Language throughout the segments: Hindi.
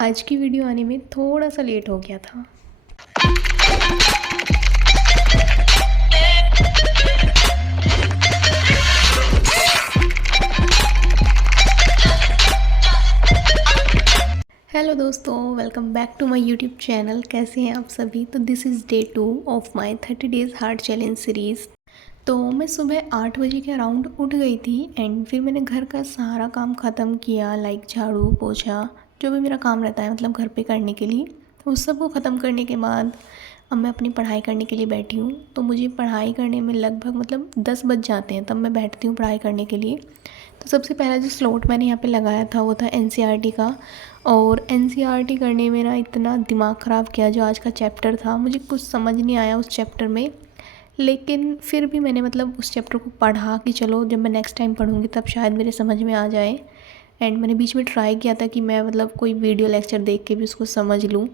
आज की वीडियो आने में थोड़ा सा लेट हो गया था। हेलो दोस्तों, welcome back to my YouTube channel. कैसे हैं आप सभी? तो this is day 2 of my 30 days heart challenge series. तो मैं सुबह 8 बजे के अराउंड उठ गई थी एंड फिर मैंने घर का सारा काम ख़त्म किया, लाइक झाड़ू पोछा, जो भी मेरा काम रहता है मतलब घर पे करने के लिए। तो उस सब को ख़त्म करने के बाद अब मैं अपनी पढ़ाई करने के लिए बैठी हूँ। तो मुझे पढ़ाई करने में लगभग मतलब 10 बज जाते हैं, तब मैं बैठती हूँ पढ़ाई करने के लिए। तो सबसे पहला जो स्लॉट मैंने यहाँ पे लगाया था वो था एनसीईआरटी का। और एनसीईआरटी करने में ना इतना दिमाग ख़राब किया। जो आज का चैप्टर था मुझे कुछ समझ नहीं आया उस चैप्टर में, लेकिन फिर भी मैंने मतलब उस चैप्टर को पढ़ा कि चलो जब मैं नेक्स्ट टाइम पढ़ूँगी तब शायद मेरे समझ में आ जाए। एंड मैंने बीच में ट्राई किया था कि मैं मतलब कोई वीडियो लेक्चर देख के भी उसको समझ लूँ,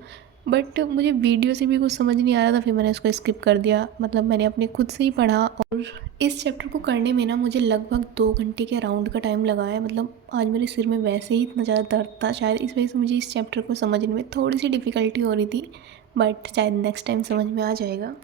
बट मुझे वीडियो से भी कुछ समझ नहीं आ रहा था। फिर मैंने उसको स्किप कर दिया, मतलब मैंने अपने खुद से ही पढ़ा। और इस चैप्टर को करने में ना मुझे लगभग 2 घंटे के अराउंड का टाइम लगा है। मतलब आज मेरे सिर में वैसे ही इतना ज़्यादा दर्द था, शायद इस वजह से मुझे इस चैप्टर को समझने में थोड़ी सी डिफ़िकल्टी हो रही थी, बट शायद नेक्स्ट टाइम समझ में आ जाएगा।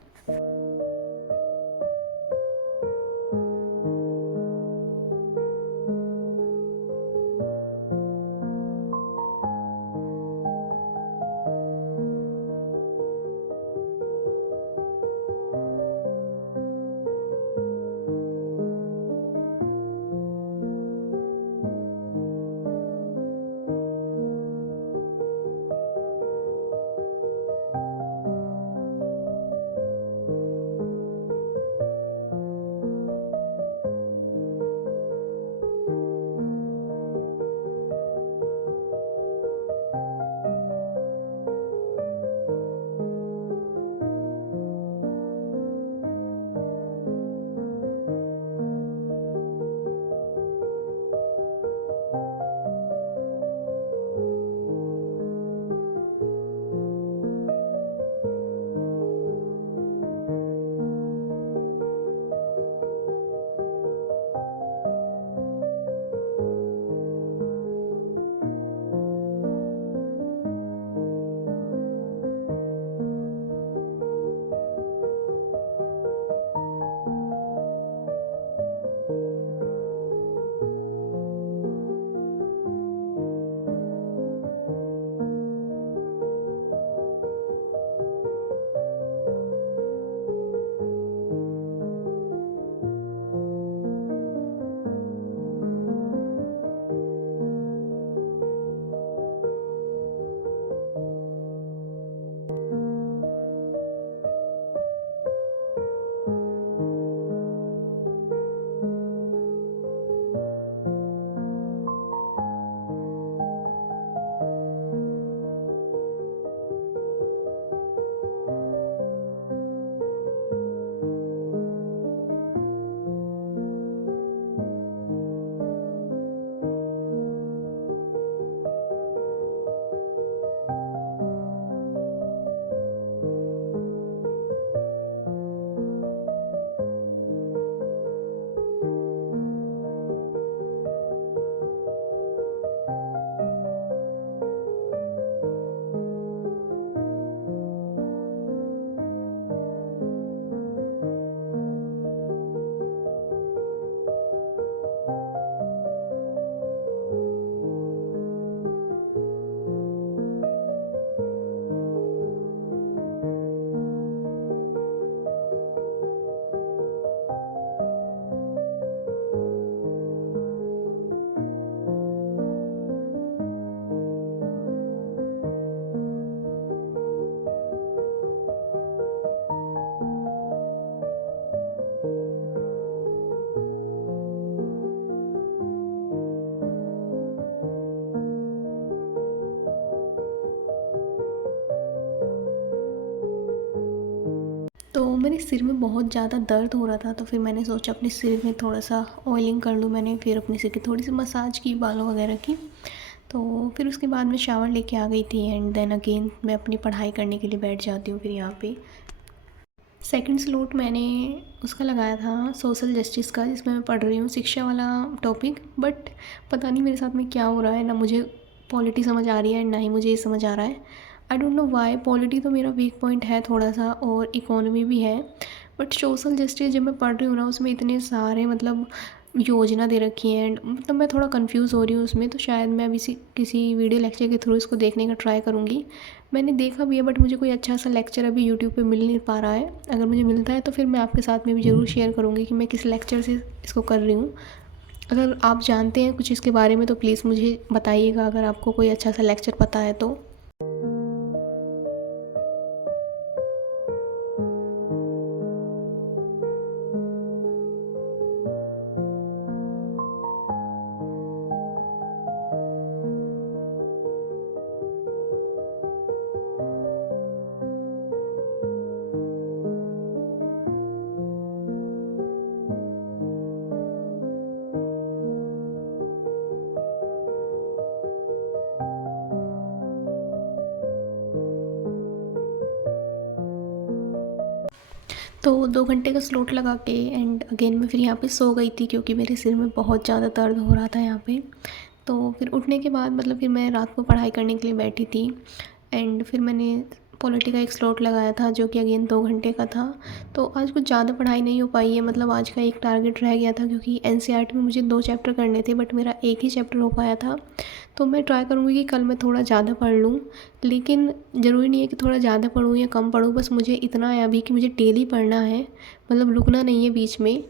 तो मेरे सिर में बहुत ज़्यादा दर्द हो रहा था, तो फिर मैंने सोचा अपने सिर में थोड़ा सा ऑयलिंग कर लूँ। मैंने फिर अपने सिर की थोड़ी सी मसाज की, बालों वगैरह की। तो फिर उसके बाद मैं शावर लेके आ गई थी एंड देन अगेन मैं अपनी पढ़ाई करने के लिए बैठ जाती हूँ। फिर यहाँ पे सेकंड स्लॉट मैंने उसका लगाया था सोशल जस्टिस का, जिसमें मैं पढ़ रही हूँ शिक्षा वाला टॉपिक। बट पता नहीं मेरे साथ में क्या हो रहा है, ना मुझे पॉलिटी समझ आ रही है एंड ना ही मुझे ये समझ आ रहा है। I don't know why. Polity तो मेरा वीक पॉइंट है थोड़ा सा, और इकोनॉमी भी है, बट सोशल जस्टिस जब मैं पढ़ रही हूँ ना, उसमें इतने सारे मतलब योजना दे रखी हैं एंड मतलब मैं थोड़ा कंफ्यूज हो रही हूँ उसमें। तो शायद मैं अभी किसी वीडियो लेक्चर के थ्रू इसको देखने का ट्राई करूँगी। मैंने देखा भी है, बट मुझे कोई अच्छा सा लेक्चर अभी यूट्यूब पे मिल नहीं पा रहा है। अगर मुझे मिलता है तो फिर मैं आपके साथ में भी ज़रूर शेयर करूँगी कि मैं किस लेक्चर से इसको कर रही हूँ। अगर आप जानते हैं कुछ इसके बारे में तो प्लीज़ मुझे बताइएगा, अगर आपको कोई अच्छा सा लेक्चर पता है तो। तो 2 घंटे का स्लॉट लगा के एंड अगेन मैं फिर यहाँ पे सो गई थी, क्योंकि मेरे सिर में बहुत ज़्यादा दर्द हो रहा था यहाँ पे। तो फिर उठने के बाद मतलब फिर मैं रात को पढ़ाई करने के लिए बैठी थी एंड फिर मैंने पॉलिटी का एक स्लॉट लगाया था, जो कि अगेन 2 घंटे का था। तो आज कुछ ज़्यादा पढ़ाई नहीं हो पाई है, मतलब आज का एक टारगेट रह गया था, क्योंकि एनसीईआरटी में मुझे 2 चैप्टर करने थे बट मेरा एक ही चैप्टर हो पाया था। तो मैं ट्राई करूँगी कि कल मैं थोड़ा ज़्यादा पढ़ लूँ, लेकिन ज़रूरी नहीं है कि थोड़ा ज़्यादा पढूँ या कम पढूँ, बस मुझे इतना है अभी कि मुझे डेली पढ़ना है, मतलब रुकना नहीं है बीच में।